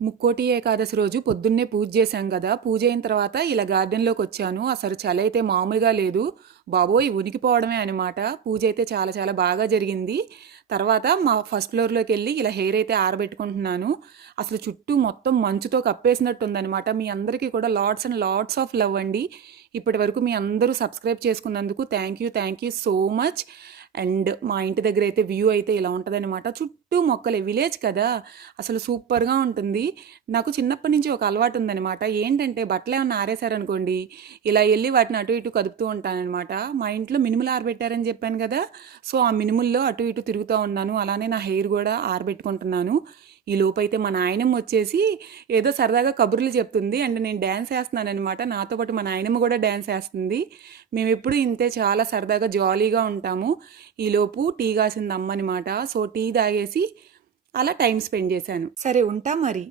ముక్కోటి ఏకాదశి రోజు పొద్దున్నే పూజ చేశాం కదా! పూజ అయిన తర్వాత ఇలా గార్డెన్‌లోకొచ్చాను. అసలు చలైతే మామూలుగా లేదు. బాబోయ్! ఉనికిపోవడమే అనమాట. పూజ అయితే చాలా చాలా బాగా జరిగింది. తర్వాత మా ఫస్ట్ ఫ్లోర్‌లోకెళ్ళి ఇలా హెయిర్ అయితే ఆరబెట్టుకుంటున్నాను. అసలు చుట్టూ మొత్తం మంచుతో కప్పేసినట్టుందనమాట. మీ అందరికీ కూడా lots and lots of love అండి. ఇప్పటివరకు మీ అందరూ సబ్స్క్రైబ్ చేసుకున్నందుకు thank you so much. And మా ఇంటి దగ్గర అయితే వ్యూ అయితే ఇలా ఉంటదనమాట. చుట్టూ మొక్కలే విలేజ్ కదా! అసలు సూపర్‌గా ఉంటుంది. నాకు చిన్నప్పటి నుంచి ఒక అలవాటు ఉందనమాట. ఏంటంటే బట్టలేమన్నా ఆరేశారనుకోండి, ఇలా ఎళ్లి వాటిని అటు ఇటు కదుపుతూ ఉంటాననమాట. మా ఇంట్లో మినుములు ఆరబెట్టారని చెప్పాను గదా! సో, ఆ మినుముల్లో అటు ఇటు తిరుగుతా ఉన్నాను. అలానే నా హెయిర్ గూడా ఆరబెట్టుకుంటున్నాను. ఈలోపైతే మా నాయనమ్మొచ్చేసి ఏదో సరదాగా కబుర్లు చెప్తుంది. అండ్ నేను డాన్స్ ఏస్తున్నాననమాట. నాతో పాటు మా నాయనమ్మ గూడా డాన్స్ ఏస్తుంది. మేమెప్పుడూ ఇంతే చాలా సరదాగా జాలీగా ఉంటాము. ఈలోపు టీ కాసింది అమ్మనమాట. సో, టీ తాగేసి అలా టైం స్పెండ్ చేశాను. సరే ఉంటా మరి.